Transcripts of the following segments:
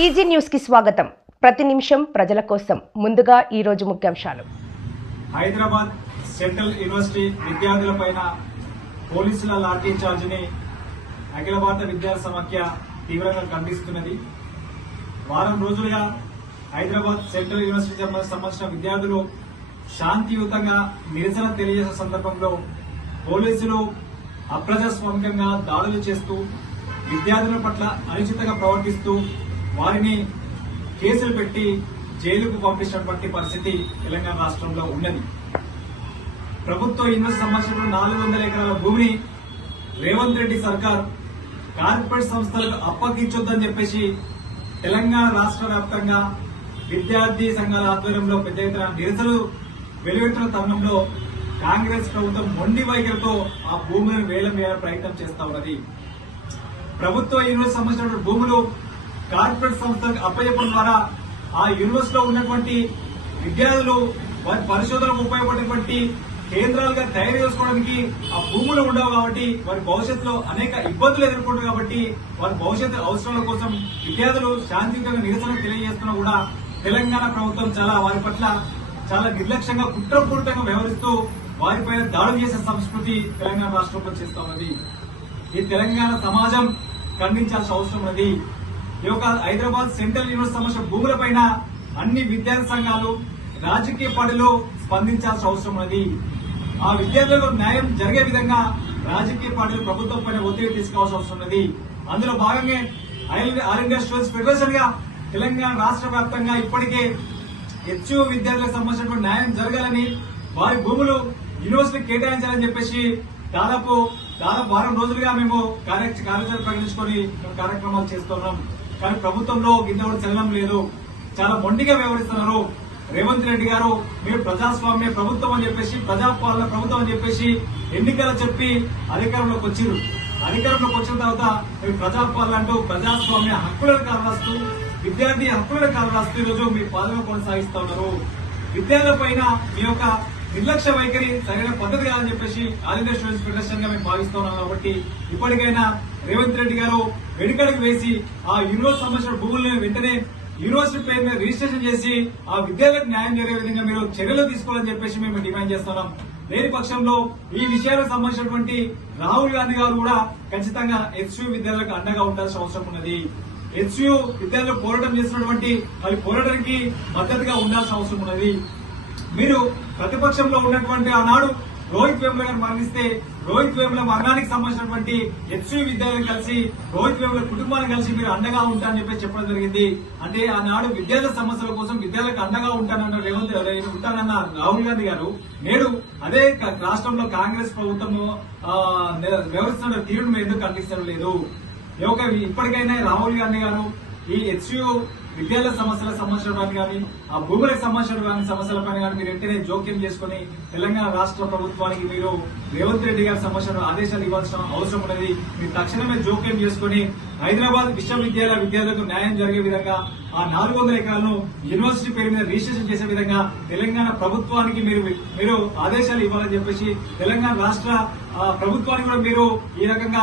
TG న్యూస్కి స్వాగతం. ప్రతి నిమిషం ప్రజల కోసం. ముందుగా ఈ రోజు ముఖ్యాంశాలు. హైదరాబాద్ సెంట్రల్ యూనివర్సిటీ విద్యార్థులపైన పోలీసుల లాఠీ చార్జిని అఖిల భారత విద్యా సమాఖ్య తీవ్రంగా ఖండిస్తున్నది. వారం రోజులుగా హైదరాబాద్ సెంట్రల్ యూనివర్సిటీ సంబంధించిన విద్యార్థులు శాంతియుతంగా నిరసన తెలియజేసే సందర్భంలో పోలీసులు అప్రజాస్వామికంగా దాడులు చేస్తూ విద్యార్థుల పట్ల అనుచితంగా ప్రవర్తిస్తూ వారిని కేసులు పెట్టి జైలుకు పంపించినటువంటి పరిస్థితి తెలంగాణ రాష్ట్రంలో ఉన్నది. ప్రభుత్వ ఇన్వెస్ట్ సంబంధించిన నాలుగు వందల ఎకరాల భూమిని రేవంత్ రెడ్డి సర్కార్ కార్పొరేట్ సంస్థలకు అప్పగించొద్దని చెప్పేసి తెలంగాణ రాష్ట్ర వ్యాప్తంగా విద్యార్థి సంఘాల ఆధ్వర్యంలో పెద్ద ఎత్తున నిరసనలు వెలువెట్టిన తరుణంలో కాంగ్రెస్ ప్రభుత్వం మొండి వైఖరితో ఆ భూములను వేలం వేయాలని ప్రయత్నం చేస్తా ఉన్నది. ప్రభుత్వ యూనివర్సిటీ సంబంధించిన భూములు కార్పొరేట్ సంస్థలకు అప్పచెప్పడం ద్వారా ఆ యూనివర్సిటీలో ఉన్నటువంటి విద్యార్థులు వారి పరిశోధనకు ఉపయోగపడేటువంటి కేంద్రాలుగా తయారు చేసుకోవడానికి ఆ భూములు ఉండవు కాబట్టి వారి భవిష్యత్తులో అనేక ఇబ్బందులు ఎదుర్కొంటారు కాబట్టి వారి భవిష్యత్తు అవసరాల కోసం విద్యార్థులు శాంతియుతంగా నిరసన తెలియజేస్తున్నా కూడా తెలంగాణ ప్రభుత్వం చాలా వారి పట్ల చాలా నిర్లక్ష్యంగా కుట్రపూరితంగా వ్యవహరిస్తూ వారిపై దాడులు చేసే సంస్కృతి తెలంగాణ రాష్ట్రంలో చేస్తా ఉన్నది. ఈ తెలంగాణ సమాజం ఖండించాల్సిన అవసరం ఉన్నది. ఈ యొక్క హైదరాబాద్ సెంట్రల్ యూనివర్సిటీ సంబంధించిన భూములపైన అన్ని విద్యార్థి సంఘాలు రాజకీయ పార్టీలు స్పందించాల్సిన అవసరం ఉన్నది. ఆ విద్యార్థులకు న్యాయం జరిగే విధంగా రాజకీయ పార్టీలు ప్రభుత్వం పైన ఒత్తిడి తీసుకోవాల్సిన అవసరం ఉన్నది. అందులో భాగంగా ఆల్ ఇండియా స్టూడెంట్స్ ఫెడరేషన్గా తెలంగాణ రాష్ట్ర వ్యాప్తంగా ఇప్పటికే హెచ్యూ విద్యార్థులకు సంబంధించినటువంటి న్యాయం జరగాలని వారి భూములు యూనివర్సిటీ కేటాయించాలని చెప్పేసి దాదాపు దాదాపు వారం రోజులుగా మేము కార్యాచరణ ప్రకటించుకొని కార్యక్రమాలు చేస్తున్నాం కానీ ప్రభుత్వంలో గింత కూడా చలనం లేదు. చాలా మొండిగా వ్యవహరిస్తున్నారు. రేవంత్ రెడ్డి గారు మీరు ప్రజాస్వామ్య ప్రభుత్వం అని చెప్పేసి ప్రజాపాలన ప్రభుత్వం అని చెప్పేసి ఎన్నికలు చెప్పి అధికారంలోకి వచ్చిండ్రు అధికారంలోకి వచ్చిన తర్వాత మీరు ప్రజాపాలన అంటూ ప్రజాస్వామ్య హక్కులను కాలరాస్తూ విద్యార్థి హక్కులను కాలరాస్తూ ఈరోజు మీ పాలన కొనసాగిస్తా ఉన్నారు. విద్యార్థుల పైన మీ యొక్క నిర్లక్ష్య వైఖరి సరైన పద్ధతి కాదని చెప్పేసి ఆల్ స్టూడెంట్స్ ఫెడరేషన్గా మేము భావిస్తున్నాం కాబట్టి ఇప్పటికైనా రేవంత్ రెడ్డి గారు వెనుకడుగు వేసి ఆ యూనివర్సిటీ సంబంధించిన భూములను వెంటనే యూనివర్సిటీ పేరు మీద రిజిస్ట్రేషన్ చేసి ఆ విద్యార్థులకు న్యాయం జరిగే విధంగా మీరు చర్యలు తీసుకోవాలని చెప్పేసి మేము డిమాండ్ చేస్తున్నాం. లేని పక్షంలో ఈ విషయాలకు సంబంధించినటువంటి రాహుల్ గాంధీ గారు కూడా ఖచ్చితంగా హెచ్యూ విద్యార్థులకు అండగా ఉండాల్సిన అవసరం ఉన్నది. హెచ్యూ విద్యార్థులు పోరాటం చేసినటువంటి వారి పోరాటానికి మద్దతుగా ఉండాల్సిన అవసరం ఉన్నది. మీరు ప్రతిపక్షంలో ఉన్నటువంటి ఆనాడు రోహిత్ వేముల గారు మరణిస్తే రోహిత్ వేముల మరణానికి సంబంధించినటువంటి హెచ్సీ విద్యార్థులు కలిసి రోహిత్ వేముల కుటుంబాన్ని కలిసి మీరు అండగా ఉంటారని చెప్పి చెప్పడం జరిగింది. అంటే ఆనాడు విద్యార్థుల సమస్యల కోసం విద్యార్థులకు అండగా ఉంటానన్న రేవంత్ ఉంటానన్న రాహుల్ గాంధీ గారు నేడు అదే రాష్ట్రంలో కాంగ్రెస్ ప్రభుత్వము వ్యవహరిస్తున్న తీరును ఎందుకు ఖండిస్తడం లేదు. ఇప్పటికైనా రాహుల్ గాంధీ గారు ఈ హెచ్యు విద్యాలయ సమస్యలకు సంబంధించిన కానీ ఆ భూములకు సంబంధించిన కానీ సమస్యలపైన కానీ మీరు వెంటనే జోక్యం చేసుకుని తెలంగాణ రాష్ట్ర ప్రభుత్వానికి మీరు రేవంత్ రెడ్డి గారి సంబంధించిన ఆదేశాలు ఇవ్వాల్సిన అవసరం ఉన్నది. మీరు తక్షణమే జోక్యం చేసుకుని హైదరాబాద్ విశ్వవిద్యాలయ విద్యార్థులకు న్యాయం జరిగే విధంగా ఆ నాలుగు వందల ఎకరాలను యూనివర్సిటీ పేరు మీద రిజిస్ట్రేషన్ చేసే విధంగా తెలంగాణ ప్రభుత్వానికి మీరు మీరు ఆదేశాలు ఇవ్వాలని చెప్పేసి తెలంగాణ రాష్ట్ర ప్రభుత్వానికి కూడా మీరు ఈ రకంగా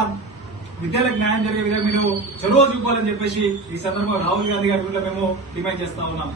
విద్యార్థులకు న్యాయం జరిగే విధంగా మీరు చొరవ చూపాలని చెప్పేసి ఈ సందర్భంగా రాహుల్ గాంధీ గారి కూడా మేము డిమాండ్ చేస్తా ఉన్నాం.